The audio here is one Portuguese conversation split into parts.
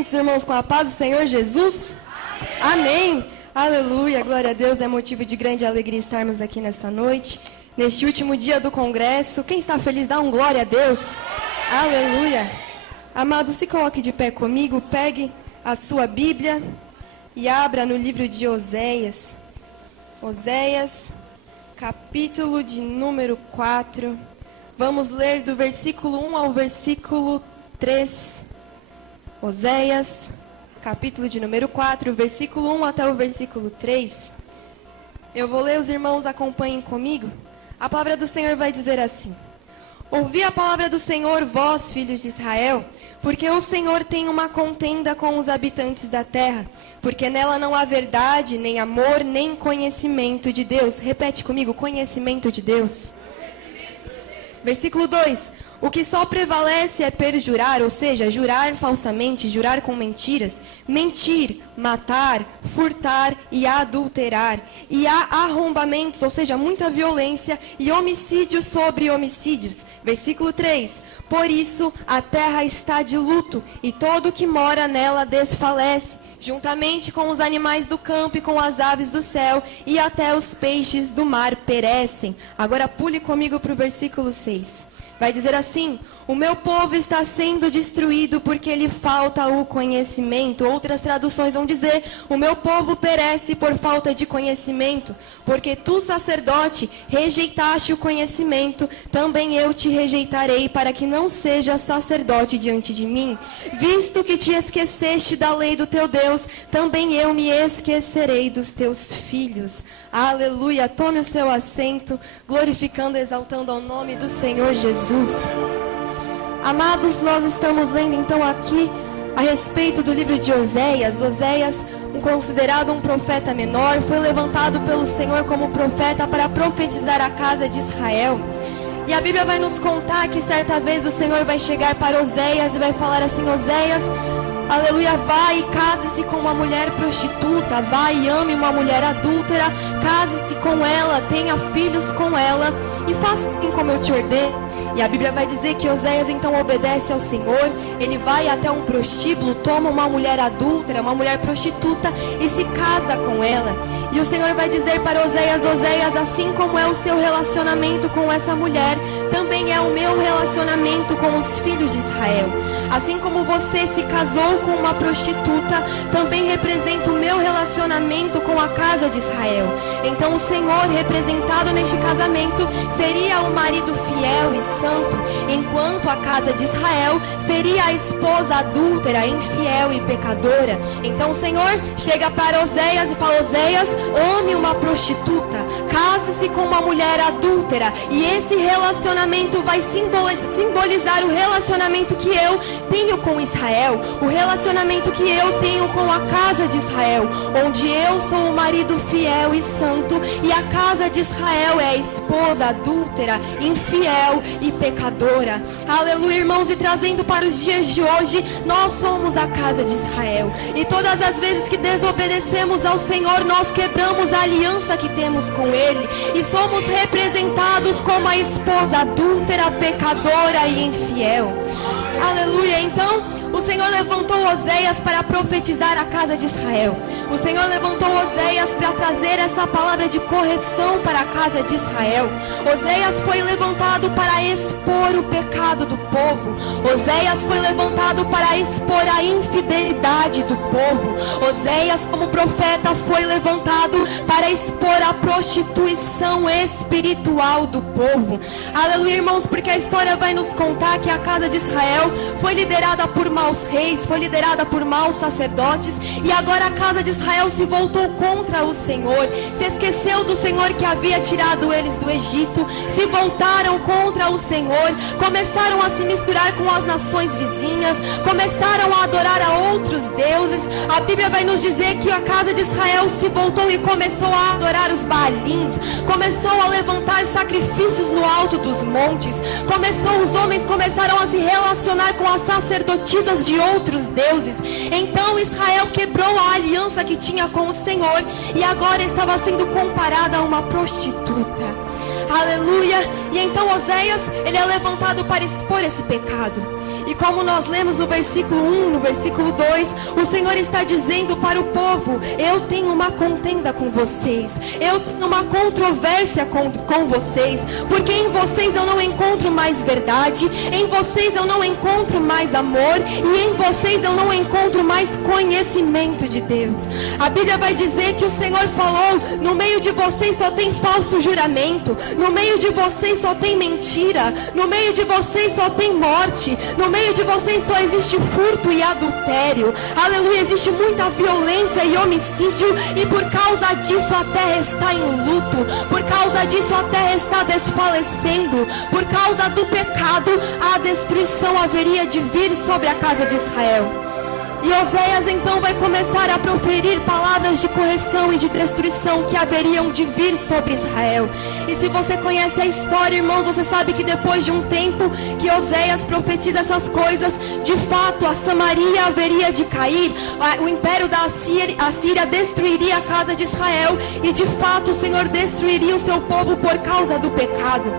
cumprimentos, irmãos, com a paz do Senhor Jesus? Amém. Aleluia, glória a Deus. É motivo de grande alegria estarmos aqui nessa noite, neste último dia do congresso. Quem está feliz, dá um glória a Deus. Aleluia. Amado, se coloque de pé comigo, pegue a sua Bíblia e abra no livro de Oséias. Oséias, capítulo de número 4. Vamos ler do versículo 1 ao versículo 3. Oséias, capítulo de número 4, versículo 1 até o versículo 3. Eu vou ler, os irmãos acompanhem comigo. A palavra do Senhor vai dizer assim: Ouvi a palavra do Senhor, vós, filhos de Israel, porque o Senhor tem uma contenda com os habitantes da terra, porque nela não há verdade, nem amor, nem conhecimento de Deus. Repete comigo, conhecimento de Deus. Versículo 2. O que só prevalece é perjurar, ou seja, jurar falsamente, jurar com mentiras, mentir, matar, furtar e adulterar. E há arrombamentos, ou seja, muita violência e homicídios sobre homicídios. Versículo 3. Por isso a terra está de luto e todo que mora nela desfalece, juntamente com os animais do campo e com as aves do céu, e até os peixes do mar perecem. Agora pule comigo para o versículo 6. Vai dizer assim: o meu povo está sendo destruído porque lhe falta o conhecimento. Outras traduções vão dizer: o meu povo perece por falta de conhecimento. Porque tu, sacerdote, rejeitaste o conhecimento, também eu te rejeitarei, para que não sejas sacerdote diante de mim. Visto que te esqueceste da lei do teu Deus, também eu me esquecerei dos teus filhos. Aleluia. Tome o seu assento, glorificando e exaltando ao nome do Senhor Jesus. Amados, nós estamos lendo então aqui a respeito do livro de Oséias. Oséias, considerado um profeta menor, foi levantado pelo Senhor como profeta para profetizar a casa de Israel. E a Bíblia vai nos contar que certa vez o Senhor vai chegar para Oséias e vai falar assim: Oséias, aleluia, vai e case-se com uma mulher prostituta, vai e ame uma mulher adúltera, case-se com ela, tenha filhos com ela e faça assim como eu te ordeno. E a Bíblia vai dizer que Oséias então obedece ao Senhor. Ele vai até um prostíbulo, toma uma mulher adúltera, uma mulher prostituta, e se casa com ela. E o Senhor vai dizer para Oséias: Oséias, assim como é o seu relacionamento com essa mulher, também é o meu relacionamento com os filhos de Israel. Assim como você se casou com uma prostituta, também representa o meu relacionamento com a casa de Israel. Então o Senhor, representado neste casamento, seria o marido fiel e santo, enquanto a casa de Israel seria a esposa adúltera, infiel e pecadora. Então o Senhor chega para Oséias e fala: Oséias, ame uma prostituta, case-se com uma mulher adúltera, e esse relacionamento vai simbolizar o relacionamento que eu tenho com Israel, o relacionamento que eu tenho com a casa de Israel, onde eu sou o marido fiel e santo, e a casa de Israel é a esposa adúltera, infiel e pecadora. Aleluia, irmãos, e trazendo para os dias de hoje, nós somos a casa de Israel, e todas as vezes que desobedecemos ao Senhor, nós quebramos a aliança que temos com Ele, e somos representados como a esposa adúltera, pecadora e infiel. Aleluia. Então o Senhor levantou Oséias para profetizar a casa de Israel. O Senhor levantou Oséias para trazer essa palavra de correção para a casa de Israel. Oséias foi levantado para expor o pecado do povo. Oséias foi levantado para expor a infidelidade do povo. Oséias, como profeta, foi levantado para expor a prostituição espiritual do povo. Aleluia, irmãos, porque a história vai nos contar que a casa de Israel foi liderada por maus reis, foi liderada por maus sacerdotes, e agora a casa de Israel se voltou contra o Senhor, se esqueceu do Senhor que havia tirado eles do Egito, se voltaram contra o Senhor, começaram a se misturar com as nações vizinhas, começaram a adorar a outros deuses. A Bíblia vai nos dizer que a casa de Israel se voltou e começou a adorar os Baalins, começou a levantar sacrifícios no alto dos montes, os homens começaram a se relacionar com as sacerdotisas de outros deuses. Então Israel quebrou a aliança que tinha com o Senhor e agora estava sendo comparada a uma prostituta. Aleluia. E então Oséias, ele é levantado para expor esse pecado. E como nós lemos no versículo 1, no versículo 2, o Senhor está dizendo para o povo: eu tenho uma contenda com vocês, eu tenho uma controvérsia com vocês, porque em vocês eu não encontro mais verdade, em vocês eu não encontro mais amor, e em vocês eu não encontro mais conhecimento de Deus. A Bíblia vai dizer que o Senhor falou: no meio de vocês só tem falso juramento, no meio de vocês só tem mentira, no meio de vocês só tem morte, no meio de vocês só existe furto e adultério. Aleluia, existe muita violência e homicídio, e por causa disso a terra está em luto, por causa disso a terra está desfalecendo, por causa do pecado a destruição haveria de vir sobre a casa de Israel. E Oséias então vai começar a proferir palavras de correção e de destruição que haveriam de vir sobre Israel. E se você conhece a história, irmãos, você sabe que depois de um tempo que Oséias profetiza essas coisas, de fato a Samaria haveria de cair, o império da Assíria destruiria a casa de Israel, e de fato o Senhor destruiria o seu povo por causa do pecado.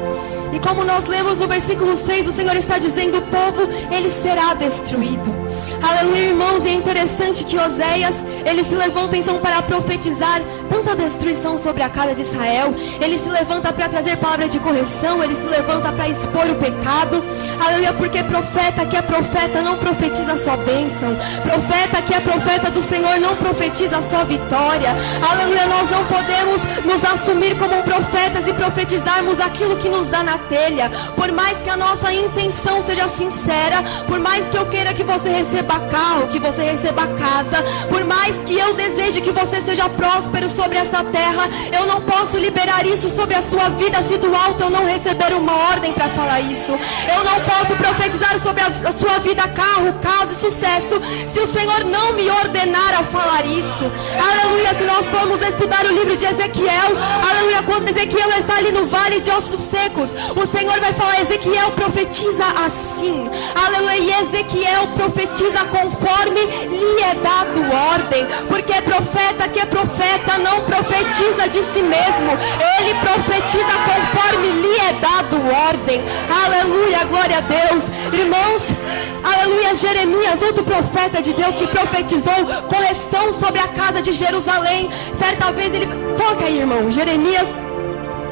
E como nós lemos no versículo 6, o Senhor está dizendo: o povo, ele será destruído. Aleluia, irmãos, e é interessante que Oséias, ele se levanta então para profetizar tanta destruição sobre a casa de Israel. Ele se levanta para trazer palavra de correção, ele se levanta para expor o pecado. Aleluia, porque profeta que é profeta não profetiza só bênção, profeta que é profeta do Senhor não profetiza só vitória. Aleluia, nós não podemos nos assumir como profetas e profetizarmos aquilo que nos dá na telha. Por mais que a nossa intenção seja sincera, por mais que eu queira que você receba carro, que você receba casa, por mais que eu deseje que você seja próspero sobre essa terra, eu não posso liberar isso sobre a sua vida se do alto eu não receber uma ordem para falar isso. Eu não posso profetizar sobre a sua vida carro, casa e sucesso se o Senhor não me ordenar a falar isso. Aleluia, se nós formos estudar o livro de Ezequiel, aleluia, quando Ezequiel está ali no vale de ossos secos, o Senhor vai falar: Ezequiel profetiza assim. Aleluia, e Ezequiel profetiza conforme lhe é dado ordem, porque profeta que é profeta não profetiza de si mesmo, ele profetiza conforme lhe é dado ordem. Aleluia, glória a Deus, irmãos. Aleluia, Jeremias, outro profeta de Deus que profetizou correção sobre a casa de Jerusalém. Certa vez ele... Coloca aí, irmão, Jeremias...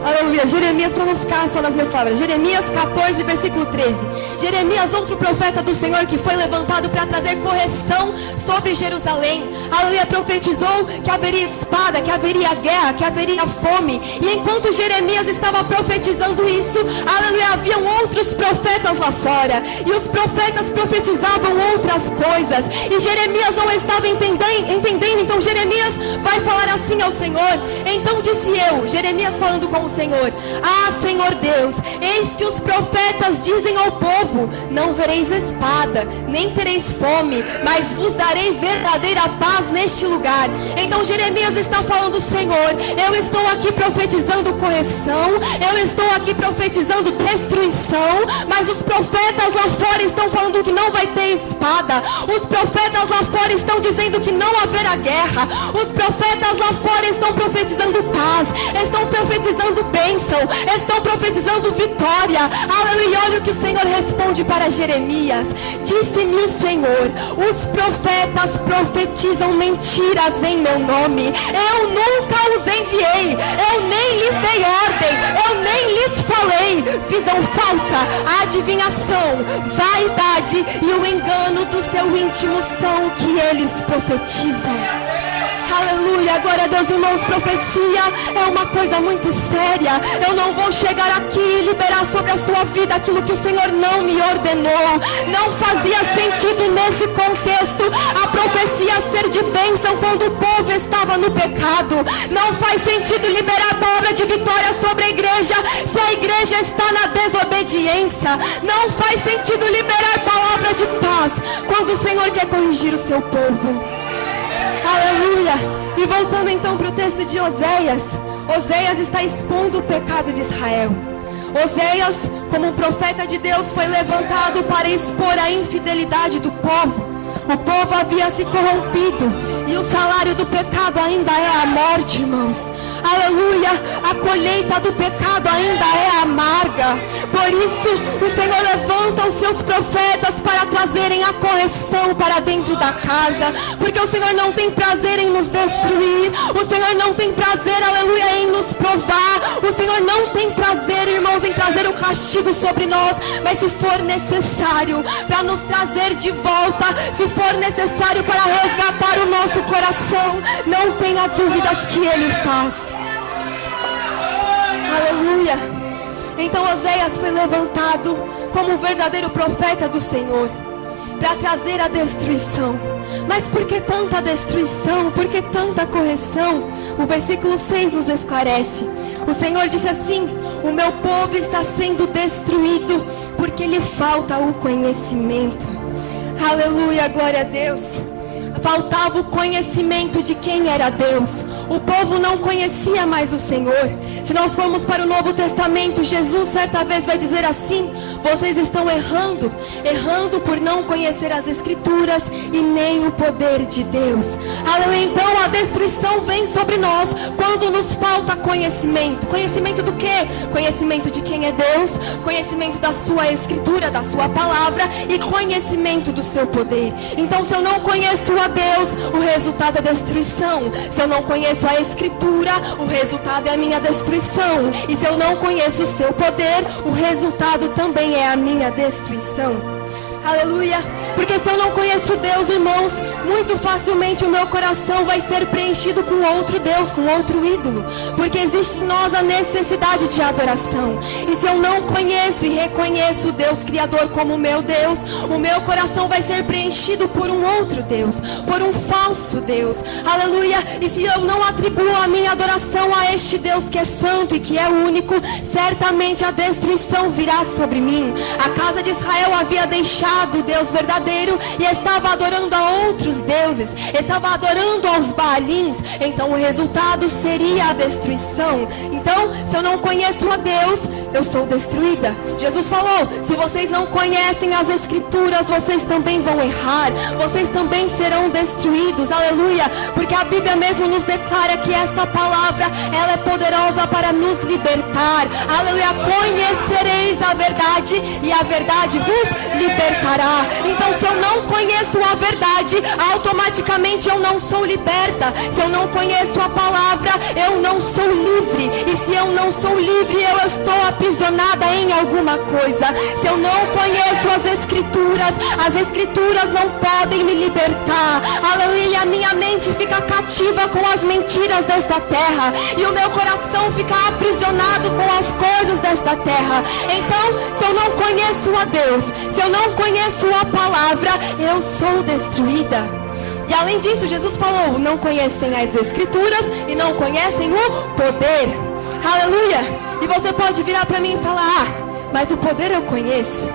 Aleluia, Jeremias, para não ficar só nas minhas palavras, Jeremias 14, versículo 13. Jeremias, outro profeta do Senhor que foi levantado para trazer correção sobre Jerusalém. Aleluia, profetizou que haveria espada, que haveria guerra, que haveria fome. E enquanto Jeremias estava profetizando isso, aleluia, haviam outros profetas lá fora, e os profetas profetizavam outras coisas, e Jeremias não estava entendendo. Então Jeremias vai falar assim ao Senhor: então disse eu, Jeremias falando com o Senhor: ah, Senhor Deus, eis que os profetas dizem ao povo: não vereis espada, nem tereis fome, mas vos darei verdadeira paz neste lugar. Então Jeremias está falando: Senhor, eu estou aqui profetizando correção, eu estou aqui profetizando destruição, mas os profetas lá fora estão falando que não vai ter espada, os profetas lá fora estão dizendo que não haverá guerra, os profetas lá fora estão profetizando paz, estão profetizando bênção, estão profetizando vitória. Aleluia, olha o que o Senhor responde para Jeremias: disse-me o Senhor, os profetas profetizam mentiras em meu nome, eu nunca os enviei, eu nem lhes dei ordem, eu nem lhes falei. Visão falsa, adivinhação, vaidade e o engano do seu íntimo são o que eles profetizam. Aleluia, glória a Deus, irmãos. Profecia é uma coisa muito séria. Eu não vou chegar aqui e liberar sobre a sua vida aquilo que o Senhor não me ordenou. Não fazia sentido nesse contexto a profecia ser de bênção quando o povo estava no pecado. Não faz sentido liberar a palavra de vitória sobre a igreja se a igreja está na desobediência. Não faz sentido liberar a palavra de paz quando o Senhor quer corrigir o seu povo. Aleluia. E voltando então para o texto de Oséias, Oséias está expondo o pecado de Israel. Oséias, como um profeta de Deus, foi levantado para expor a infidelidade do povo. O povo havia se corrompido, e o salário do pecado ainda é a morte, irmãos. aleluia, a colheita do pecado ainda é amarga. Por isso o Senhor levanta os seus profetas para trazerem a correção para dentro da casa, porque o Senhor não tem prazer em nos destruir, o Senhor não tem prazer, aleluia, em nos provar, o Senhor não tem prazer, irmãos, em trazer o castigo sobre nós, mas se for necessário para nos trazer de volta, se for necessário para resgatar o nosso coração, não tenha dúvidas que Ele faz. Aleluia. Então Oséias foi levantado como o verdadeiro profeta do Senhor para trazer a destruição. Mas por que tanta destruição? Por que tanta correção? O versículo 6 nos esclarece. O Senhor disse assim: o meu povo está sendo destruído porque lhe falta o conhecimento. Aleluia, glória a Deus. Faltava o conhecimento de quem era Deus. O povo não conhecia mais o Senhor. Se nós formos para o Novo Testamento, Jesus certa vez vai dizer assim: vocês estão errando por não conhecer as Escrituras e nem o poder de Deus. Aleluia. Então a destruição vem sobre nós quando nos falta conhecimento. Conhecimento do quê? Conhecimento de quem é Deus, conhecimento da sua Escritura, da sua palavra e conhecimento do seu poder. Então se eu não conheço a Deus, o resultado é destruição. Se eu não conheço a Escritura, o resultado é a minha destruição. E se eu não conheço o seu poder, o resultado também é a minha destruição. Aleluia. Porque se eu não conheço Deus, irmãos, muito facilmente o meu coração vai ser preenchido com outro Deus, com outro ídolo. Porque existe em nós a necessidade de adoração. E se eu não conheço e reconheço o Deus Criador como meu Deus, o meu coração vai ser preenchido por um outro Deus, por um falso Deus. Aleluia. E se eu não atribuo a minha adoração a este Deus que é santo e que é único, certamente a destruição virá sobre mim. A casa de Israel havia deixado o Deus verdadeiro e estava adorando a outros deuses, estava adorando aos Baalins. Então o resultado seria a destruição. Então, se eu não conheço a Deus, eu sou destruída. Jesus falou: se vocês não conhecem as Escrituras, vocês também vão errar, vocês também serão destruídos. Aleluia. Porque a Bíblia mesmo nos declara que esta palavra, ela é poderosa para nos libertar. Aleluia. Conhecereis a verdade e a verdade vos libertará. Então se eu não conheço a verdade, automaticamente eu não sou liberta. Se eu não conheço a palavra, eu não sou livre. E se eu não sou livre, eu estou aprisionada em alguma coisa. Se eu não conheço as escrituras não podem me libertar. Aleluia. A minha mente fica cativa com as mentiras desta terra, e o meu coração fica aprisionado com as coisas desta terra. Então, se eu não conheço a Deus, se eu não conheço a palavra, eu sou destruída. E além disso, Jesus falou: não conhecem as Escrituras e não conhecem o poder. Aleluia. E você pode virar para mim e falar: mas o poder eu conheço.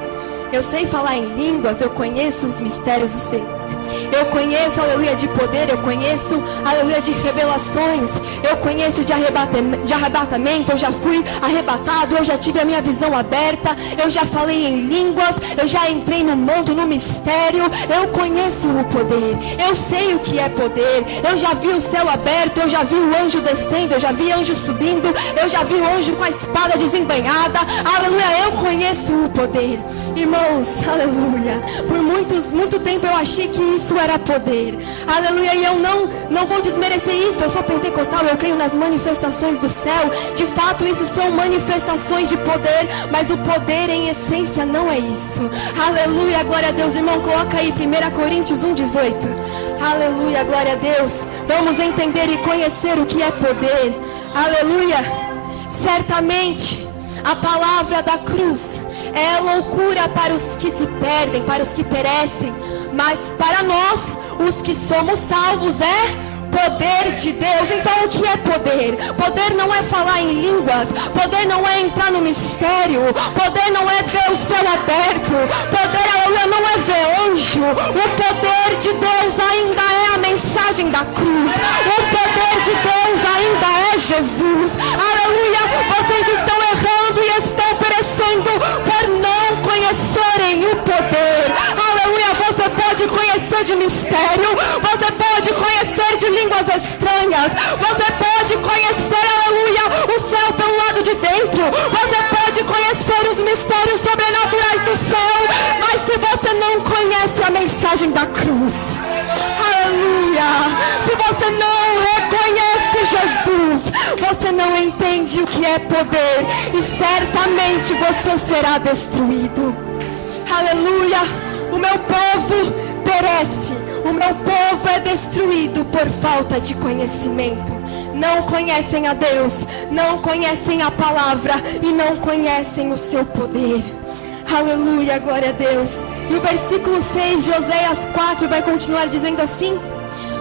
Eu sei falar em línguas, eu conheço os mistérios do Senhor. Eu conheço, aleluia, de poder, eu conheço, aleluia, de revelações, eu conheço de arrebatamento, eu já fui arrebatado, eu já tive a minha visão aberta, eu já falei em línguas, eu já entrei no manto, no mistério, eu conheço o poder, eu sei o que é poder, eu já vi o céu aberto, eu já vi o anjo descendo, eu já vi anjo subindo, eu já vi o anjo com a espada desembainhada, aleluia, eu conheço o poder. Irmãos, aleluia, por muito tempo eu achei que isso era poder, aleluia, e eu não vou desmerecer isso. Eu sou pentecostal, eu creio nas manifestações do céu, de fato isso são manifestações de poder, mas o poder em essência não é isso. Aleluia, glória a Deus. Irmão, coloca aí 1 Coríntios 1:18. Aleluia, glória a Deus. Vamos entender e conhecer o que é poder. Aleluia. Certamente a palavra da cruz é loucura para os que se perdem, para os que perecem, mas para nós, os que somos salvos, é poder de Deus. Então o que é poder? Poder não é falar em línguas, poder não é entrar no mistério, poder não é ver o céu aberto, poder não é ver anjo. O poder de Deus ainda é a mensagem da cruz, o poder de Deus ainda é Jesus. Aleluia. Vocês estão errando e estão perecendo por não conhecerem o poder. Aleluia. Você pode conhecer de mistério, você pode conhecer de línguas estranhas, você pode conhecer mensagem da cruz. Aleluia! Se você não reconhece Jesus, você não entende o que é poder, e certamente você será destruído. Aleluia! O meu povo perece, o meu povo é destruído por falta de conhecimento. Não conhecem a Deus, não conhecem a palavra e não conhecem o seu poder. Aleluia, glória a Deus. E o versículo 6 de Oséias 4 vai continuar dizendo assim: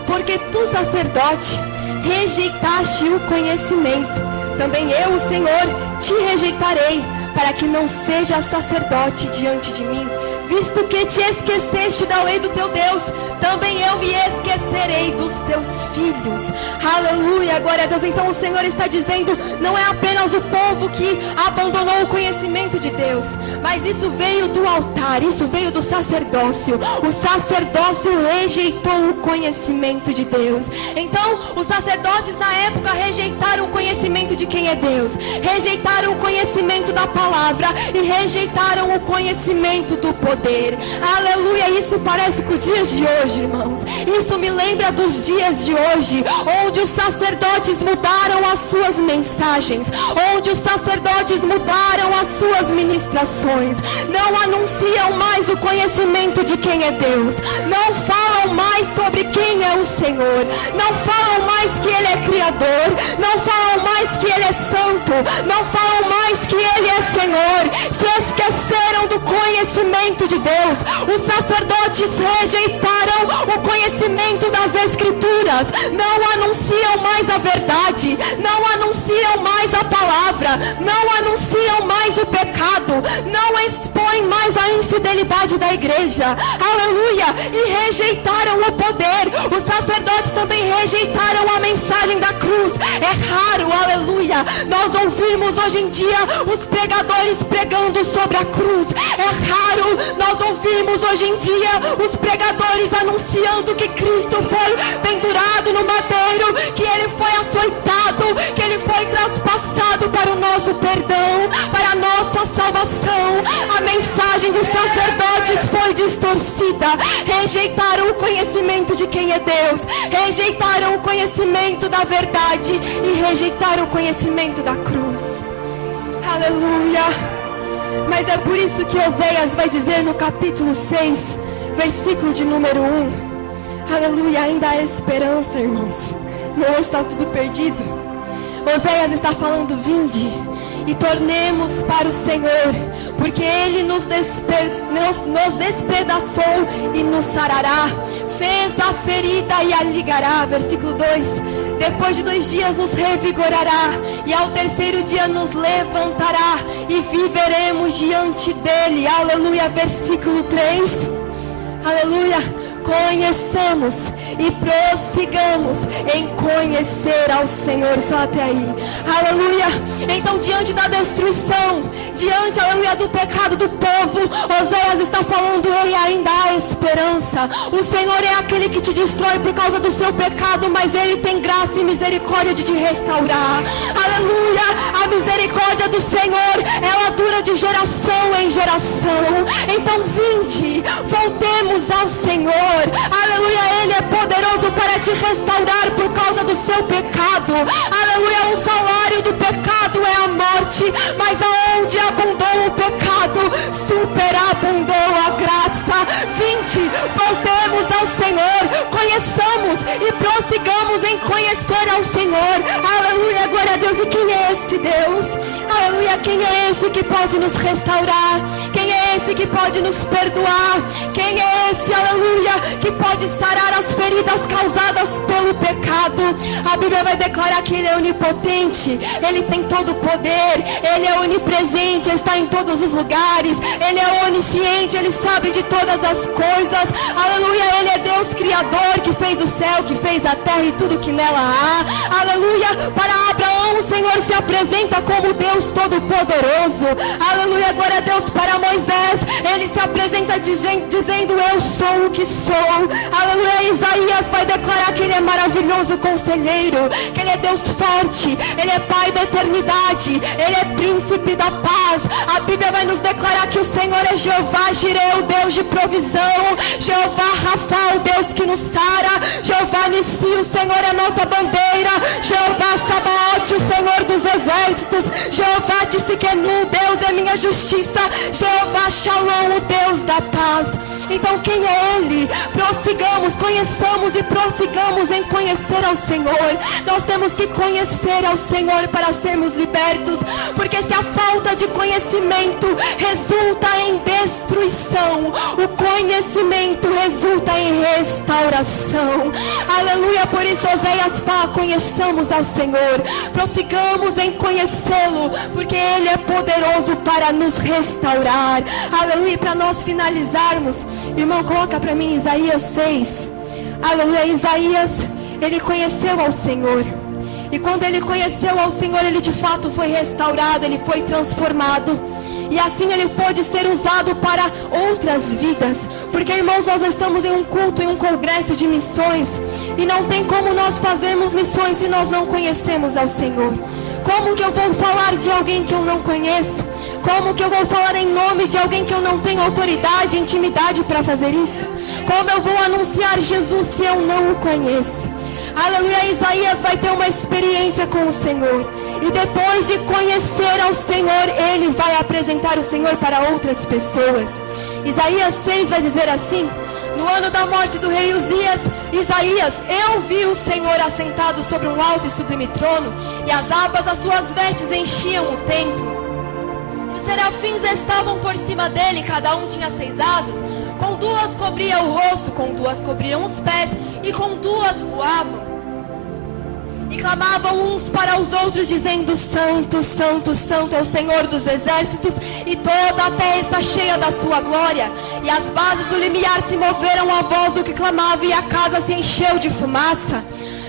porque tu, sacerdote, rejeitaste o conhecimento, também eu, o Senhor, te rejeitarei, para que não sejas sacerdote diante de mim. Visto que te esqueceste da lei do teu Deus, também eu me esquecerei dos teus filhos. Aleluia, glória a Deus. Então o Senhor está dizendo, não é apenas o povo que abandonou o conhecimento de Deus, mas isso veio do altar, isso veio do sacerdócio. O sacerdócio rejeitou o conhecimento de Deus. Então os sacerdotes na época rejeitaram o conhecimento de quem é Deus, rejeitaram o conhecimento da palavra e rejeitaram o conhecimento do poder. Aleluia, isso parece com os dias de hoje, irmãos. Isso me lembra dos dias de hoje, onde os sacerdotes mudaram as suas mensagens, onde os sacerdotes mudaram as suas ministrações. Não anunciam mais o conhecimento de quem é Deus, não falam mais sobre quem é o Senhor, não falam mais que Ele é Criador, não falam mais que Ele é Santo, não falam mais que Ele é Senhor. Se esqueceram do conhecimento de Deus. Os sacerdotes rejeitaram o conhecimento das Escrituras, não anunciam mais a verdade, não anunciam mais a palavra, não anunciam mais o pecado, não expõem mais a infidelidade da igreja. Aleluia! E rejeitaram o poder. Os sacerdotes também rejeitaram a mensagem da cruz. É raro, aleluia, nós ouvimos hoje em dia os pregadores pregando sobre a cruz. É raro nós ouvimos hoje em dia os pregadores anunciando que Cristo foi pendurado no madeiro, que Ele foi açoitado, que Ele foi traspassado para o nosso perdão, para a nossa salvação. A mensagem dos sacerdotes foi distorcida. Rejeitaram o conhecimento de quem é Deus, rejeitaram o conhecimento da verdade e rejeitaram o conhecimento da cruz. Aleluia! Mas é por isso que Oséias vai dizer no capítulo 6, versículo de número 1. Aleluia, ainda há esperança, irmãos. Não está tudo perdido. Oséias está falando, vinde e tornemos para o Senhor, porque Ele nos despedaçou e nos sarará, fez a ferida e a ligará. Versículo 2. Depois de 2 dias nos revigorará, e ao 3º dia nos levantará, e viveremos diante dele. Aleluia, versículo 3. Aleluia. Conheçamos e prossigamos em conhecer ao Senhor. Só até aí. Aleluia. Então, diante da destruição, diante, aleluia, do pecado do povo, Oséias está falando, ei, ainda há esperança. O Senhor é aquele que te destrói por causa do seu pecado, mas Ele tem graça e misericórdia de te restaurar. Aleluia. A misericórdia do Senhor, ela dura de geração em geração. Então, vinde, voltemos ao Senhor. Aleluia, Ele é poderoso para te restaurar por causa do seu pecado. Aleluia, o salário do pecado é a morte, mas aonde abundou o pecado, superabundou a graça. Vinde, voltemos ao Senhor, conheçamos e prossigamos em conhecer ao Senhor. Aleluia, glória a Deus. E quem é esse Deus? Aleluia, quem é esse que pode nos restaurar? Quem é esse que pode nos perdoar? Quem é esse, aleluia, que pode sarar as feridas causadas pelo pecado? A Bíblia vai declarar que Ele é onipotente, Ele tem todo o poder, Ele é onipresente, está em todos os lugares, Ele é onisciente, Ele sabe de todas as coisas. Aleluia, Ele é Deus Criador, que fez o céu, que fez a terra e tudo que nela há. Aleluia, para Abraão Então o Senhor se apresenta como Deus Todo-Poderoso. Aleluia, glória a Deus. Para Moisés, ele se apresenta dizendo: eu sou o que sou. Aleluia. Isaías vai declarar que ele é maravilhoso conselheiro, que ele é Deus forte, ele é Pai da eternidade, ele é príncipe da paz. A Bíblia vai nos declarar que o Senhor é Jeová Jireh, o Deus de provisão, Jeová Rafa, o Deus que nos sara, Jeová Nissi, o Senhor é nossa bandeira, Jeová Sabaote, o Senhor dos exércitos, Jeová Tsidkenu, Deus é minha justiça, Jeová Shalom, o Deus da paz. Então quem é Ele? Prossigamos, conheçamos e prossigamos em conhecer ao Senhor. Nós temos que conhecer ao Senhor para sermos libertos, porque se a falta de conhecimento resulta em destruição, o conhecimento resulta em restauração. Aleluia, por isso Oséias fala: conheçamos ao Senhor, prossigamos em conhecê-lo, porque Ele é poderoso para nos restaurar. Aleluia, para nós finalizarmos, irmão, coloca para mim Isaías 6. Aleluia, Isaías, ele conheceu ao Senhor. E quando ele conheceu ao Senhor, ele de fato foi restaurado, ele foi transformado. E assim ele pôde ser usado para outras vidas. Porque, irmãos, nós estamos em um culto, em um congresso de missões. E não tem como nós fazermos missões se nós não conhecemos ao Senhor. Como que eu vou falar de alguém que eu não conheço? Como que eu vou falar em nome de alguém que eu não tenho autoridade, intimidade para fazer isso? Como eu vou anunciar Jesus se eu não o conheço? Aleluia, Isaías vai ter uma experiência com o Senhor. E depois de conhecer ao Senhor, ele vai apresentar o Senhor para outras pessoas. Isaías 6 vai dizer assim: no ano da morte do rei Uzias, Isaías, eu vi o Senhor assentado sobre um alto e sublime trono, e as abas das suas vestes enchiam o templo. Os serafins estavam por cima dele, cada um tinha 6 asas. Com 2 cobria o rosto, com 2 cobriam os pés, e com 2 voavam. E clamavam uns para os outros, dizendo: Santo, Santo, Santo é o Senhor dos exércitos, e toda a terra está cheia da sua glória. E as bases do limiar se moveram à voz do que clamava, e a casa se encheu de fumaça.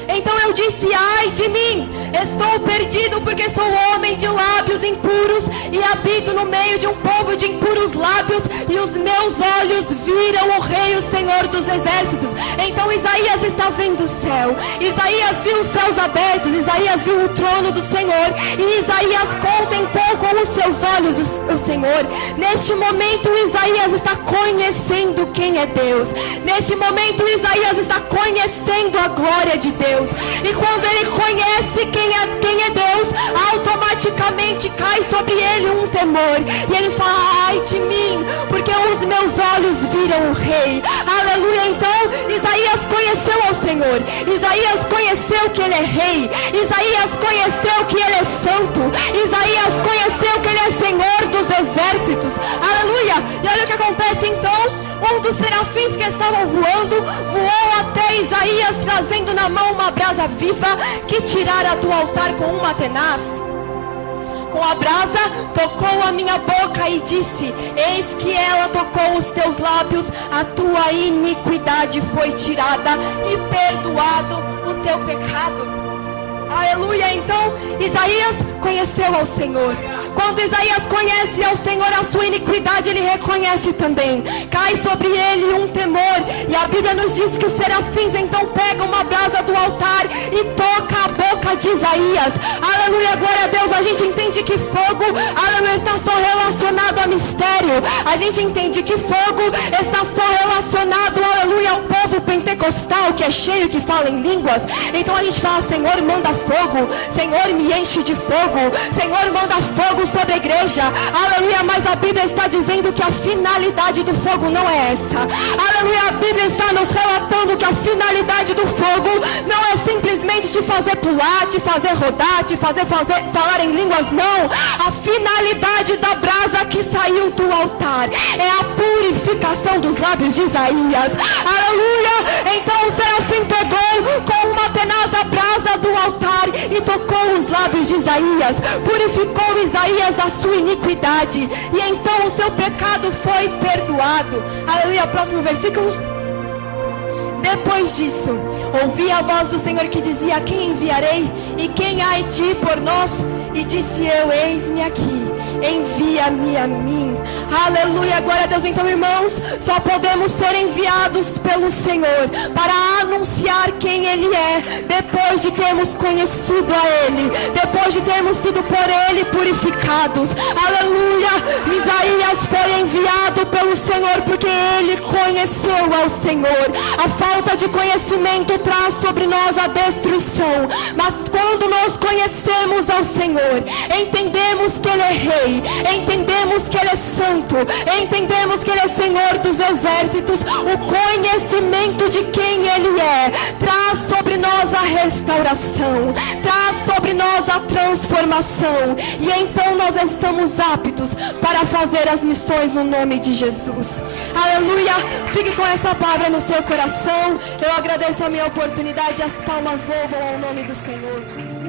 Então eu disse: ai de mim, estou perdido, porque sou homem de lábios impuros, e habito no meio de um povo de impuros lábios, e os meus olhos viram o Rei, o Senhor dos exércitos. Então Isaías está vendo o céu, Isaías viu os céus abertos, Isaías viu o trono do Senhor, e Isaías contemplou com os seus olhos o Senhor. Neste momento Isaías está conhecendo quem é Deus. Neste momento Isaías está conhecendo a glória de Deus. E quando ele conhece quem é Deus, automaticamente cai sobre ele um temor. E ele fala: ai de mim, porque os meus olhos viram o Rei. Aleluia. Então Isaías conheceu ao Senhor, Isaías conheceu que ele é Rei, Isaías conheceu que ele é santo, Isaías conheceu que ele é Senhor dos exércitos. Aleluia. E olha o que acontece então. Um dos serafins que estavam voando, voou até Isaías, trazendo na mão uma brasa viva, que tirara do altar com uma tenaz. Com a brasa tocou a minha boca e disse: eis que ela tocou os teus lábios, a tua iniquidade foi tirada e perdoado o teu pecado. Aleluia. Então Isaías conheceu ao Senhor. Quando Isaías conhece ao Senhor, a sua iniquidade ele reconhece também. Cai sobre ele um temor. E a Bíblia nos diz que os serafins então pegam uma brasa do altar e toca a boca de Isaías. Aleluia, glória a Deus. A gente entende que fogo, aleluia, está só relacionado a mistério. A gente entende que fogo está só relacionado, aleluia, ao povo pentecostal, que é cheio, que fala em línguas. Então a gente fala: Senhor, manda fogo, Senhor, me enche de fogo, Senhor, manda fogo sobre a igreja. Aleluia. Mas a Bíblia está dizendo que a finalidade do fogo não é essa. Aleluia. A Bíblia está nos relatando que a finalidade do fogo não é simplesmente te fazer pular, te fazer rodar, te fazer falar em línguas. Não. A finalidade da brasa que saiu do altar é a purificação dos lábios de Isaías. Aleluia. Então o serafim pegou com uma tenaz a brasa do altar e tocou os lábios de Isaías, purificou Isaías da sua iniquidade, e então o seu pecado foi perdoado. Aleluia. Próximo versículo. Depois disso, ouvi a voz do Senhor que dizia: quem enviarei? E quem há de ir por nós? E disse eu: eis-me aqui, envia-me a mim. Aleluia, glória a Deus. Então, irmãos, só podemos ser enviados pelo Senhor para anunciar quem Ele é, depois de termos conhecido a Ele, depois de termos sido por Ele purificados. Aleluia. Isaías foi enviado pelo Senhor porque ele conheceu ao Senhor. A falta de conhecimento traz sobre nós a destruição, mas quando nós conhecemos ao Senhor, entendemos que Ele é Rei, entendemos que Ele é Santo, entendemos que Ele é Senhor dos exércitos. O conhecimento de quem Ele é traz sobre nós a restauração, traz sobre nós a transformação, e então nós estamos aptos para fazer as missões no nome de Jesus. Aleluia. Fique com essa palavra no seu coração. Eu agradeço a minha oportunidade. As palmas louvam ao nome do Senhor.